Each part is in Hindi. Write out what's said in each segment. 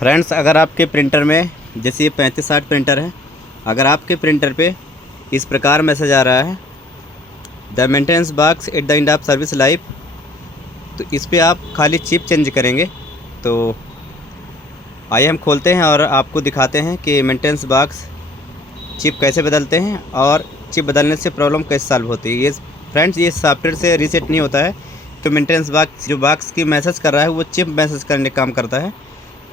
फ्रेंड्स, अगर आपके प्रिंटर में जैसे ये 3560 प्रिंटर है, अगर आपके प्रिंटर पे इस प्रकार मैसेज आ रहा है the maintenance box at the end of service life, तो इस पे आप खाली चिप चेंज करेंगे। तो आइए हम खोलते हैं और आपको दिखाते हैं कि मेंटेनेंस बॉक्स चिप कैसे बदलते हैं और चिप बदलने से प्रॉब्लम कैसे सॉल्व होती है। ये फ्रेंड्स, ये सॉफ्टवेयर से रीसेट नहीं होता है। तो मेंटेनेंस बॉक्स जो बॉक्स की मैसेज कर रहा है वो चिप मैसेज करने का काम करता है।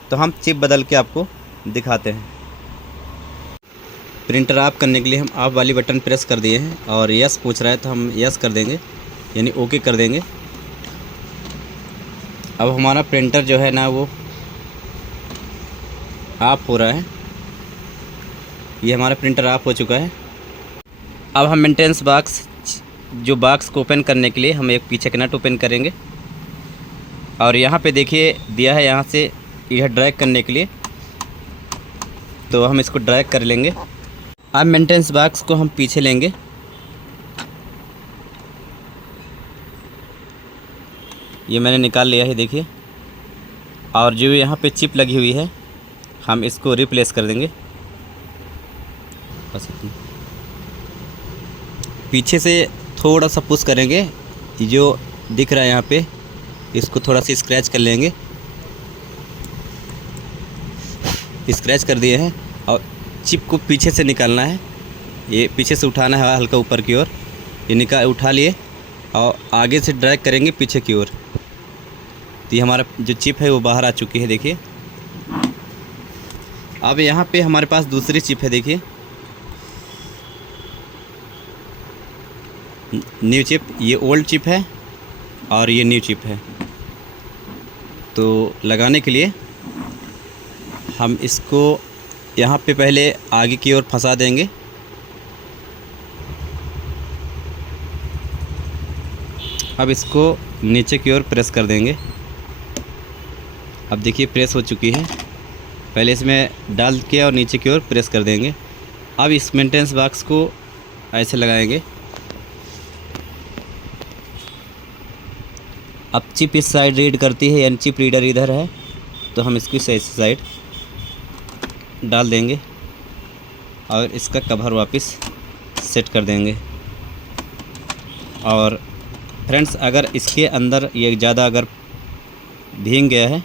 तो हम चिप बदल के आपको दिखाते हैं। प्रिंटर ऑफ करने के लिए हम ऑफ वाली बटन प्रेस कर दिए हैं और यस पूछ रहा है तो हम यस कर देंगे, यानी ओके कर देंगे। अब हमारा प्रिंटर जो है ना वो ऑफ हो रहा है। ये हमारा प्रिंटर ऑफ हो चुका है। अब हम मेंटेनेंस बॉक्स जो बॉक्स को ओपन करने के लिए हम एक पीछे का नट ओपन करेंगे और यहाँ पे देखिए दिया है यहाँ से यह ड्रैग करने के लिए, तो हम इसको ड्रैग कर लेंगे। अब मेंटेनेंस बॉक्स को हम पीछे लेंगे ये मैंने निकाल लिया है देखिए। और जो यहाँ पे चिप लगी हुई है हम इसको रिप्लेस कर देंगे। बस पीछे से थोड़ा सा पुश करेंगे, जो दिख रहा है यहाँ पे इसको थोड़ा सा स्क्रैच कर लेंगे। स्क्रैच कर दिए हैं और चिप को पीछे से निकालना है। ये पीछे से उठाना है हल्का ऊपर की ओर, ये उठा लिए और आगे से ड्रैग करेंगे पीछे की ओर। तो ये हमारा जो चिप है वो बाहर आ चुकी है देखिए। अब यहाँ पे हमारे पास दूसरी चिप है देखिए, न्यू चिप। ये ओल्ड चिप है और ये न्यू चिप है। तो लगाने के लिए हम इसको यहाँ पे पहले आगे की ओर फंसा देंगे। अब इसको नीचे की ओर प्रेस कर देंगे। अब देखिए प्रेस हो चुकी है। पहले इसमें डाल के और नीचे की ओर प्रेस कर देंगे। अब इस मेंटेनेंस बॉक्स को ऐसे लगाएंगे। अब चिप इस साइड रीड करती है, यानी चिप रीडर इधर है, तो हम इसकी इस साइड डाल देंगे और इसका कवर वापस सेट कर देंगे। और फ्रेंड्स, अगर इसके अंदर ये ज़्यादा अगर भीग गया है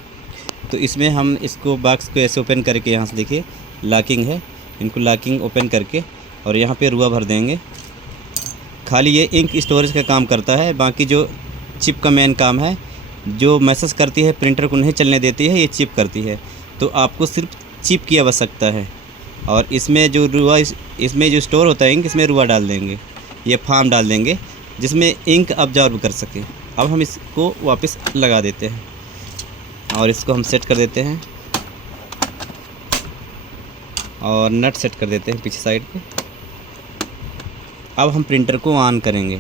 तो इसमें हम इसको बॉक्स को ऐसे ओपन करके यहाँ से देखिए लॉकिंग है, इनको लॉकिंग ओपन करके और यहाँ पे रुआ भर देंगे। खाली ये इंक स्टोरेज का काम करता है, बाकी जो चिप का मेन काम है, जो मैसेज करती है प्रिंटर को नहीं चलने देती है, ये चिप करती है। तो आपको सिर्फ चिप की आवश्यकता है। और इसमें जो रुआ इसमें जो स्टोर होता है इंक, इसमें रुआ डाल देंगे, ये फार्म डाल देंगे जिसमें इंक अब्जॉर्ब कर सके। अब हम इसको वापस लगा देते हैं और इसको हम सेट कर देते हैं और नट सेट कर देते हैं पीछे साइड पे। अब हम प्रिंटर को ऑन करेंगे,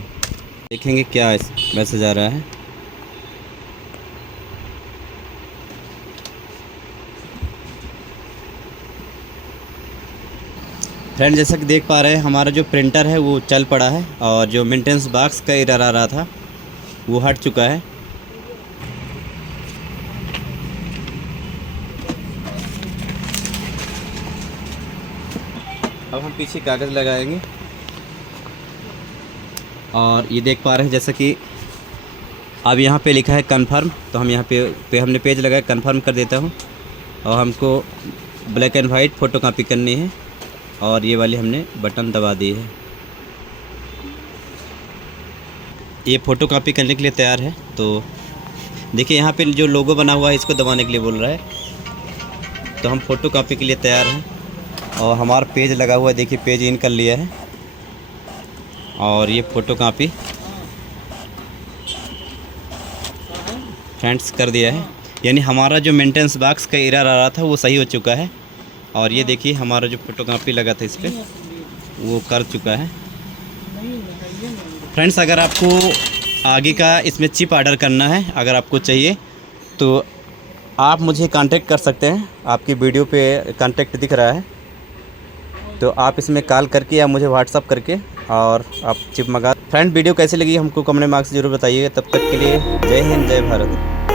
देखेंगे क्या मैसेज आ रहा है। फ्रेंड, जैसा कि देख पा रहे हैं हमारा जो प्रिंटर है वो चल पड़ा है और जो मेंटेनेंस बॉक्स का एरर आ रहा था वो हट चुका है। अब हम पीछे कागज़ लगाएंगे और ये देख पा रहे हैं जैसा कि अब यहाँ पे लिखा है कन्फर्म, तो हम यहाँ पे हमने पेज लगाया, कन्फर्म कर देता हूँ। और हमको black and white photo copy करनी है और ये वाली हमने बटन दबा दी है। ये फ़ोटो कॉपी करने के लिए तैयार है। तो देखिए यहाँ पे जो लोगो बना हुआ है इसको दबाने के लिए बोल रहा है। तो हम फ़ोटो कॉपी के लिए तैयार हैं और हमारा पेज लगा हुआ है, देखिए पेज इन कर लिया है और ये फ़ोटो कॉपी फ्रेंड्स कर दिया है। यानी हमारा जो मेंटेनेंस बॉक्स का एरर आ रहा था वो सही हो चुका है। और ये देखिए हमारा जो फ़ोटो कॉपी लगा था इस पर वो कर चुका है। फ्रेंड्स, अगर आपको आगे का इसमें चिप ऑर्डर करना है, अगर आपको चाहिए तो आप मुझे कांटेक्ट कर सकते हैं। आपकी वीडियो पे कांटेक्ट दिख रहा है, तो आप इसमें कॉल करके या मुझे व्हाट्सअप करके और आप चिप मंगा। फ्रेंड, वीडियो कैसी लगी हमको कमेंट बॉक्स में ज़रूर बताइएगा। तब तक के लिए जय हिंद, जय भारत।